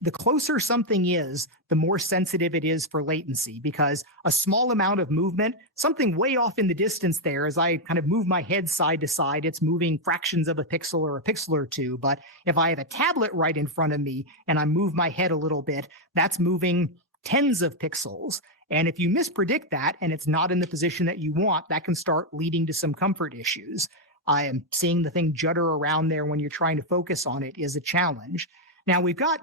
the closer something is, the more sensitive it is for latency, because a small amount of movement, something way off in the distance there, as I kind of move my head side to side, it's moving fractions of a pixel or a pixel or two. But if I have a tablet right in front of me and I move my head a little bit, that's moving tens of pixels. And if you mispredict that and it's not in the position that you want, that can start leading to some comfort issues. I am seeing the thing judder around there when you're trying to focus on it is a challenge. Now, we've got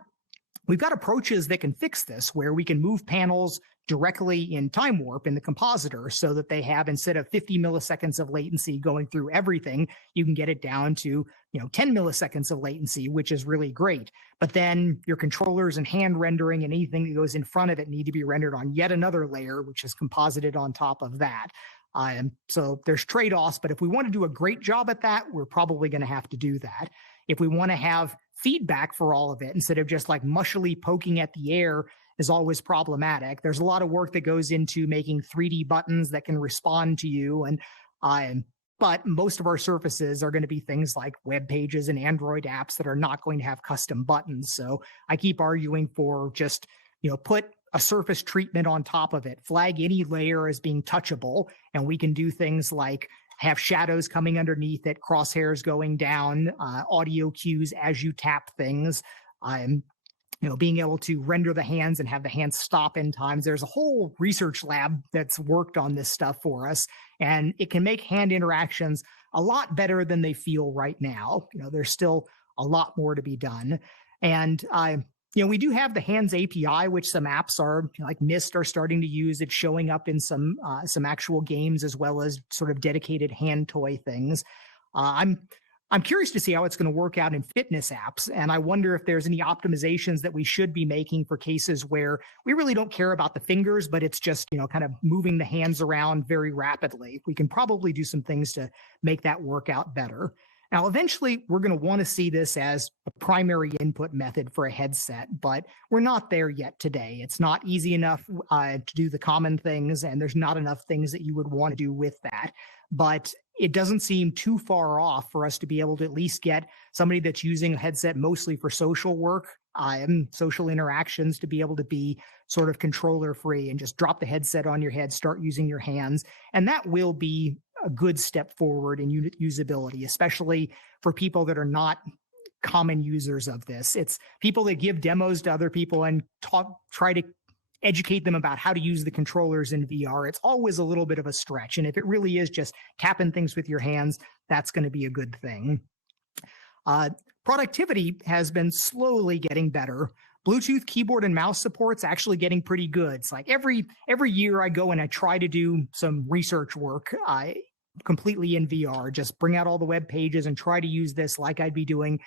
approaches that can fix this, where we can move panels directly in time warp in the compositor so that they have, instead of 50 milliseconds of latency going through everything, you can get it down to 10 milliseconds of latency, which is really great. But then your controllers and hand rendering and anything that goes in front of it need to be rendered on yet another layer, which is composited on top of that. So there's trade-offs, but if we want to do a great job at that, we're probably going to have to do that. If we want to have feedback for all of it, instead of just like mushily poking at the air, is always problematic. There's a lot of work that goes into making 3D buttons that can respond to you. But most of our surfaces are going to be things like web pages and Android apps that are not going to have custom buttons. So I keep arguing for just, put a surface treatment on top of it, flag any layer as being touchable, and we can do things like have shadows coming underneath it, crosshairs going down, audio cues as you tap things, being able to render the hands and have the hands stop in times. There's a whole research lab that's worked on this stuff for us, and it can make hand interactions a lot better than they feel right now. There's still a lot more to be done. And we do have the Hands API, which some apps are like Mist are starting to use. It's showing up in some actual games as well as sort of dedicated hand toy things. I'm curious to see how it's going to work out in fitness apps, and I wonder if there's any optimizations that we should be making for cases where we really don't care about the fingers, but it's just kind of moving the hands around very rapidly. We can probably do some things to make that work out better. Now, eventually, we're going to want to see this as a primary input method for a headset, but we're not there yet today. It's not easy enough to do the common things, and there's not enough things that you would want to do with that. But it doesn't seem too far off for us to be able to at least get somebody that's using a headset mostly for social work and social interactions to be able to be sort of controller free and just drop the headset on your head, start using your hands. And that will be a good step forward in usability, especially for people that are not common users of this. It's people that give demos to other people and try to educate them about how to use the controllers in VR. It's always a little bit of a stretch. And if it really is just tapping things with your hands, that's going to be a good thing. Productivity has been slowly getting better. Bluetooth keyboard and mouse support's actually getting pretty good. It's like every year I go and I try to do some research work completely in VR, just bring out all the web pages and try to use this like I'd be doing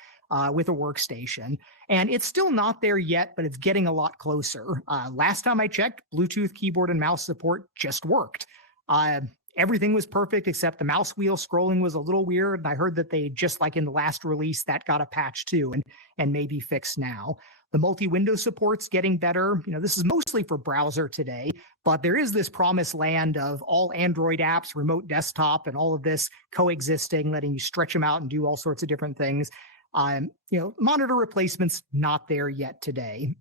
with a workstation. And it's still not there yet, but it's getting a lot closer. Last time I checked, Bluetooth keyboard and mouse support just worked. Everything was perfect except the mouse wheel scrolling was a little weird. And I heard that they, just like in the last release, that got a patch too and may be fixed now. The multi-window support's getting better. This is mostly for browser today, but there is this promised land of all Android apps, remote desktop, and all of this coexisting, letting you stretch them out and do all sorts of different things. Monitor replacement's not there yet today.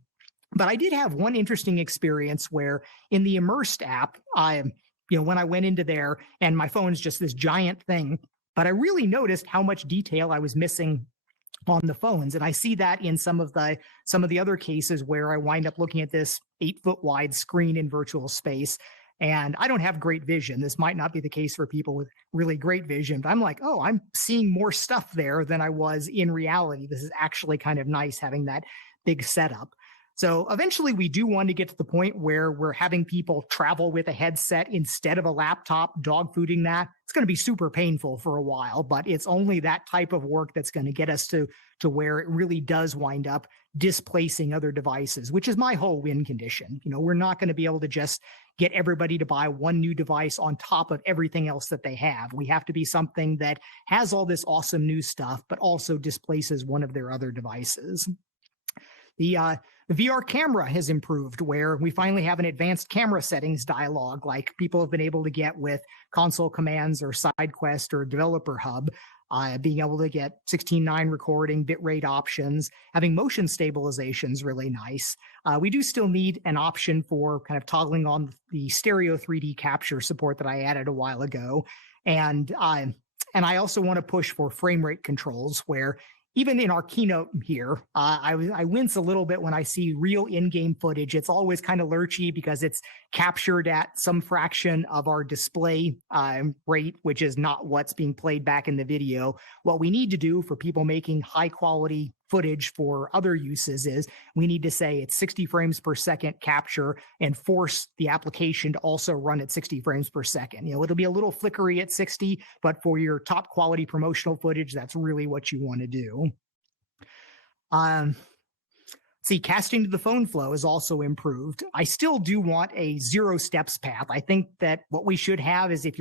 But I did have one interesting experience where in the Immersed app, when I went into there and my phone's just this giant thing, but I really noticed how much detail I was missing on the phones. And I see that in some of the other cases where I wind up looking at this 8-foot wide screen in virtual space. And I don't have great vision. This might not be the case for people with really great vision, but I'm like, oh, I'm seeing more stuff there than I was in reality. This is actually kind of nice having that big setup. So eventually we do want to get to the point where we're having people travel with a headset instead of a laptop, dog fooding that. It's going to be super painful for a while, but it's only that type of work that's going to get us to where it really does wind up displacing other devices, which is my whole win condition. We're not going to be able to just get everybody to buy one new device on top of everything else that they have. We have to be something that has all this awesome new stuff, but also displaces one of their other devices. The VR camera has improved, where we finally have an advanced camera settings dialog like people have been able to get with console commands or SideQuest or Developer Hub, being able to get 16:9 recording, bitrate options, having motion stabilization is really nice. We do still need an option for kind of toggling on the stereo 3D capture support that I added a while ago. And I also want to push for frame rate controls, where even in our keynote here, I wince a little bit when I see real in-game footage. It's always kind of lurchy because it's captured at some fraction of our display rate, which is not what's being played back in the video. What we need to do for people making high-quality footage for other uses is we need to say it's 60 frames per second capture and force the application to also run at 60 frames per second. It'll be a little flickery at 60, but for your top quality promotional footage, that's really what you want to do. Casting to the phone flow is also improved. I still do want a 0 steps path. I think that what we should have is if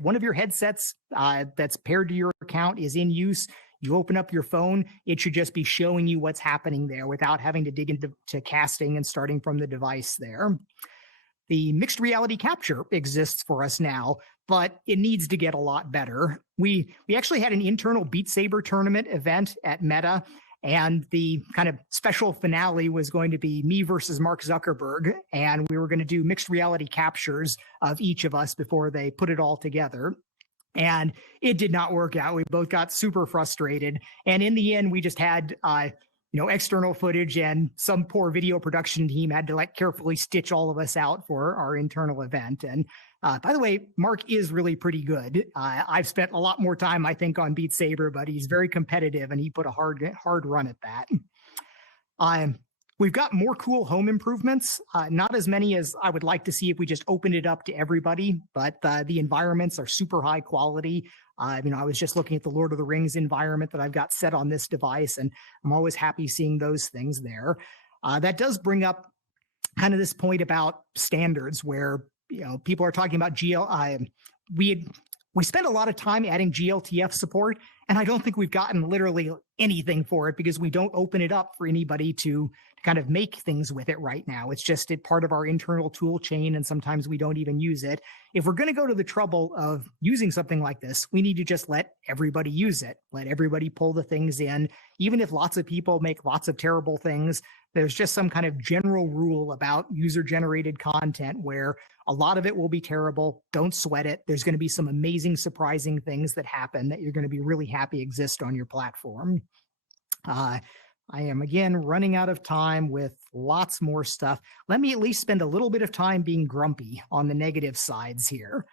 one of your headsets that's paired to your account is in use, you open up your phone, it should just be showing you what's happening there without having to dig into casting and starting from the device there. The mixed reality capture exists for us now, but it needs to get a lot better. We actually had an internal Beat Saber tournament event at Meta, and the kind of special finale was going to be me versus Mark Zuckerberg, and we were going to do mixed reality captures of each of us before they put it all together. And it did not work out. We both got super frustrated. And in the end, we just had, external footage, and some poor video production team had to carefully stitch all of us out for our internal event. And by the way, Mark is really pretty good. I've spent a lot more time, I think, on Beat Saber, but he's very competitive and he put a hard run at that. We've got more cool home improvements, not as many as I would like to see if we just opened it up to everybody, but the environments are super high quality. I was just looking at the Lord of the Rings environment that I've got set on this device, and I'm always happy seeing those things there. That does bring up kind of this point about standards where, people are talking about we spent a lot of time adding GLTF support, and I don't think we've gotten literally anything for it because we don't open it up for anybody to kind of make things with it right now. It's just part of our internal tool chain, and sometimes we don't even use it. If we're going to go to the trouble of using something like this, we need to just let everybody use it. Let everybody pull the things in. Even if lots of people make lots of terrible things, there's just some kind of general rule about user-generated content where a lot of it will be terrible. Don't sweat it. There's going to be some amazing, surprising things that happen that you're going to be really happy exist on your platform. I am, again, running out of time with lots more stuff. Let me at least spend a little bit of time being grumpy on the negative sides here.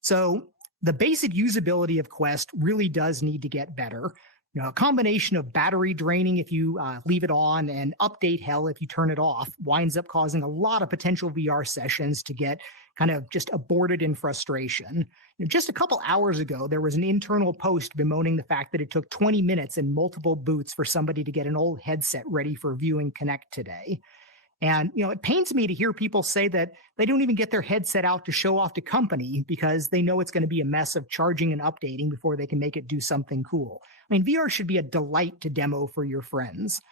So the basic usability of Quest really does need to get better. A combination of battery draining if you leave it on and update hell if you turn it off winds up causing a lot of potential VR sessions to get kind of just aborted in frustration. Just a couple hours ago, there was an internal post bemoaning the fact that it took 20 minutes and multiple boots for somebody to get an old headset ready for viewing Connect today. And, it pains me to hear people say that they don't even get their headset out to show off to company because they know it's going to be a mess of charging and updating before they can make it do something cool. VR should be a delight to demo for your friends.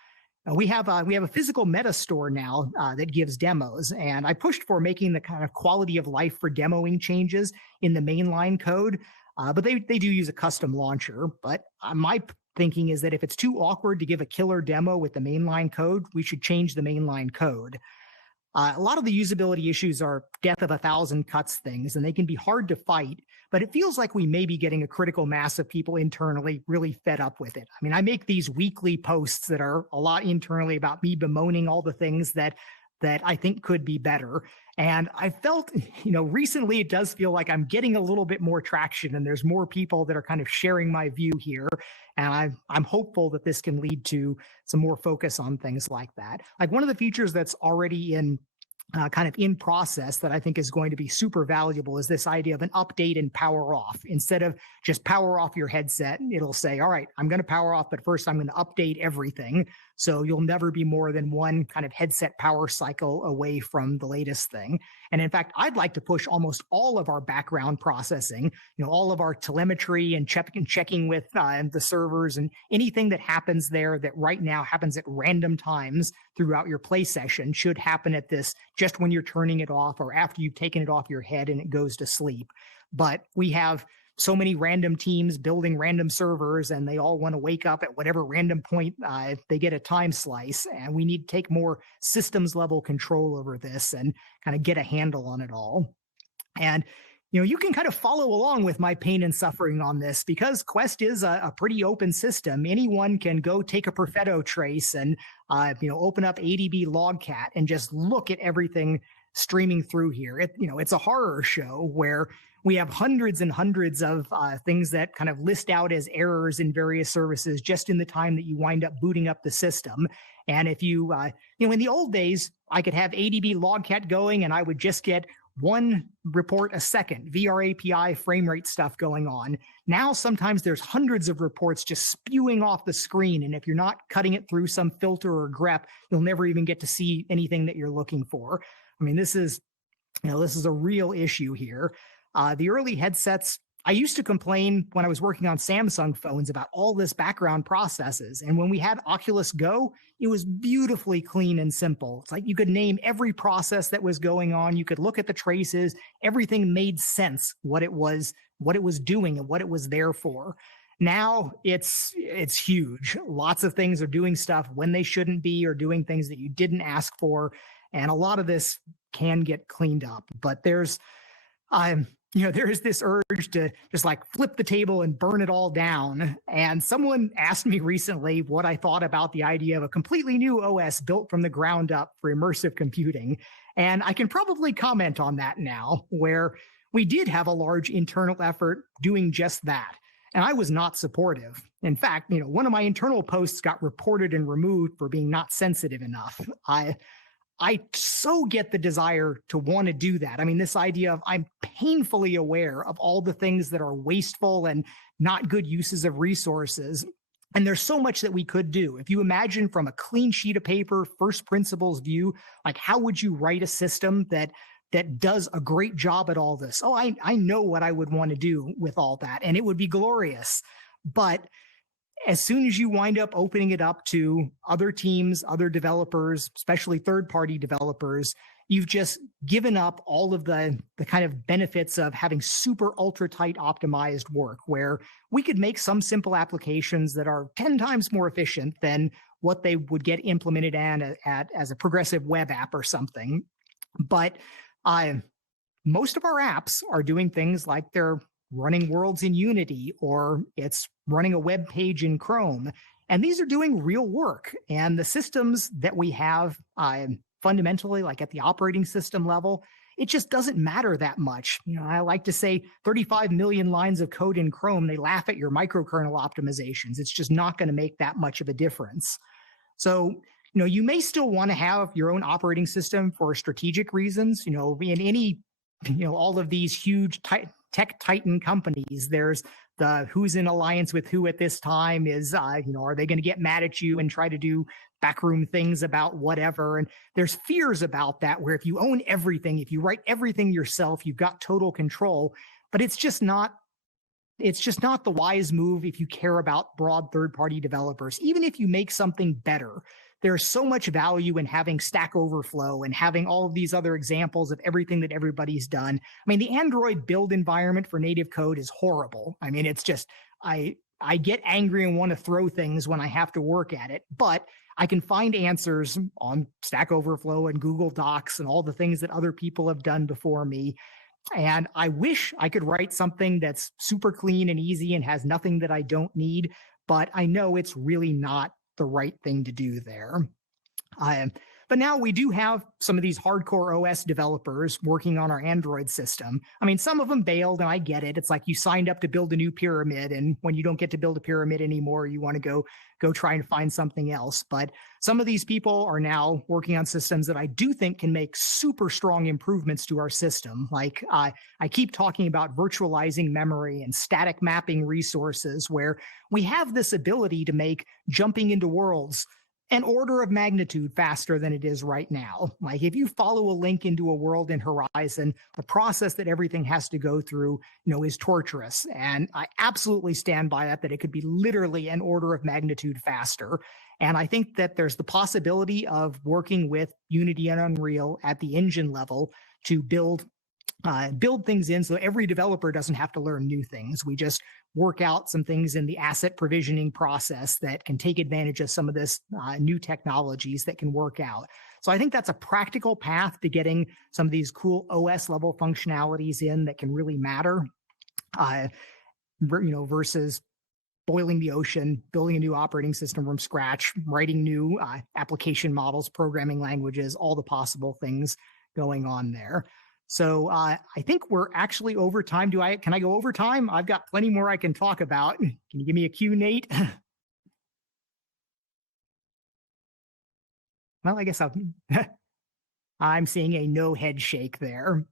We have a physical Meta store now that gives demos, and I pushed for making the kind of quality of life for demoing changes in the mainline code, but they do use a custom launcher. But my thinking is that if it's too awkward to give a killer demo with the mainline code, we should change the mainline code. A lot of the usability issues are death of 1,000 cuts things, and they can be hard to fight, but it feels like we may be getting a critical mass of people internally really fed up with it. I make these weekly posts that are a lot internally about me bemoaning all the things that that I think could be better. And I felt, recently it does feel like I'm getting a little bit more traction and there's more people that are kind of sharing my view here. And I'm hopeful that this can lead to some more focus on things like that. Like one of the features that's already in kind of in process that I think is going to be super valuable is this idea of an update and power off. Instead of just power off your headset, it'll say, all right, I'm going to power off, but first I'm going to update everything. So you'll never be more than one kind of headset power cycle away from the latest thing. And in fact, I'd like to push almost all of our background processing, all of our telemetry and checking with the servers and anything that happens there that right now happens at random times throughout your play session should happen at this just when you're turning it off or after you've taken it off your head and it goes to sleep. But we have so many random teams building random servers and they all want to wake up at whatever random point they get a time slice. And we need to take more systems level control over this and kind of get a handle on it all. And you can kind of follow along with my pain and suffering on this because Quest is a pretty open system. Anyone can go take a Perfetto trace and, open up ADB Logcat and just look at everything streaming through here. It's a horror show where we have hundreds and hundreds of things that kind of list out as errors in various services just in the time that you wind up booting up the system. And if you, in the old days, I could have ADB Logcat going and I would just get one report a second, VR API frame rate stuff going on. Now, sometimes there's hundreds of reports just spewing off the screen. And if you're not cutting it through some filter or grep, you'll never even get to see anything that you're looking for. I mean, this is a real issue here. The early headsets, I used to complain when I was working on Samsung phones about all this background processes. And when we had Oculus Go, it was beautifully clean and simple. It's like you could name every process that was going on. You could look at the traces. Everything made sense, what it was doing and what it was there for. Now it's huge. Lots of things are doing stuff when they shouldn't be or doing things that you didn't ask for. And a lot of this can get cleaned up, but there is this urge to just like flip the table and burn it all down. And someone asked me recently what I thought about the idea of a completely new OS built from the ground up for immersive computing. And I can probably comment on that now, where we did have a large internal effort doing just that. And I was not supportive. In fact, one of my internal posts got reported and removed for being not sensitive enough. I so get the desire to want to do that. I mean, this idea of I'm painfully aware of all the things that are wasteful and not good uses of resources. And there's so much that we could do. If you imagine from a clean sheet of paper, first principles view, like how would you write a system that does a great job at all this? Oh, I know what I would want to do with all that, and it would be glorious. But as soon as you wind up opening it up to other teams, other developers, especially third-party developers, you've just given up all of the kind of benefits of having super ultra tight optimized work where we could make some simple applications that are 10 times more efficient than what they would get implemented as a progressive web app or something. But most of our apps are doing things like they're running worlds in Unity, or it's running a web page in Chrome. And these are doing real work. And the systems that we have fundamentally, like at the operating system level, it just doesn't matter that much. I like to say 35 million lines of code in Chrome, they laugh at your microkernel optimizations. It's just not going to make that much of a difference. So, you may still want to have your own operating system for strategic reasons. In any, all of these huge tech titan companies, there's the who's in alliance with who at this time is, are they going to get mad at you and try to do backroom things about whatever? And there's fears about that, where if you own everything, if you write everything yourself, you've got total control. But it's just not the wise move if you care about broad third-party developers. Even if you make something better, there's so much value in having Stack Overflow and having all of these other examples of everything that everybody's done. I mean, the Android build environment for native code is horrible. I mean, it's just, I get angry and want to throw things when I have to work at it, but I can find answers on Stack Overflow and Google Docs and all the things that other people have done before me. And I wish I could write something that's super clean and easy and has nothing that I don't need, but I know it's really not the right thing to do there. But now we do have some of these hardcore OS developers working on our Android system. I mean, some of them bailed, and I get it. It's like you signed up to build a new pyramid, and when you don't get to build a pyramid anymore, you want to go try and find something else. But some of these people are now working on systems that I do think can make super strong improvements to our system. Like I keep talking about virtualizing memory and static mapping resources, where we have this ability to make jumping into worlds an order of magnitude faster than it is right now. Like if you follow a link into a world in Horizon, the process that everything has to go through, is torturous. And I absolutely stand by that it could be literally an order of magnitude faster. And I think that there's the possibility of working with Unity and Unreal at the engine level to build things in so every developer doesn't have to learn new things. We just work out some things in the asset provisioning process that can take advantage of some of this new technologies that can work out. So I think that's a practical path to getting some of these cool OS level functionalities in that can really matter, versus boiling the ocean, building a new operating system from scratch, writing new application models, programming languages, all the possible things going on there. So I think we're actually over time. Can I go over time? I've got plenty more I can talk about. Can you give me a cue, Nate? Well, I guess I'm seeing a no head shake there.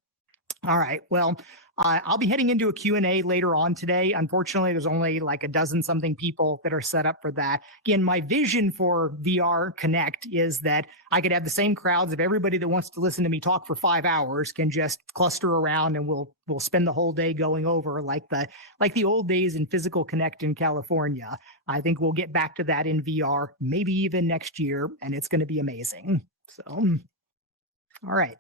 All right. Well, I'll be heading into a Q&A later on today. Unfortunately, there's only like a dozen something people that are set up for that. Again, my vision for VR Connect is that I could have the same crowds of everybody that wants to listen to me talk for 5 hours can just cluster around, and we'll spend the whole day going over like the old days in physical Connect in California. I think we'll get back to that in VR, maybe even next year, and it's going to be amazing. So, all right.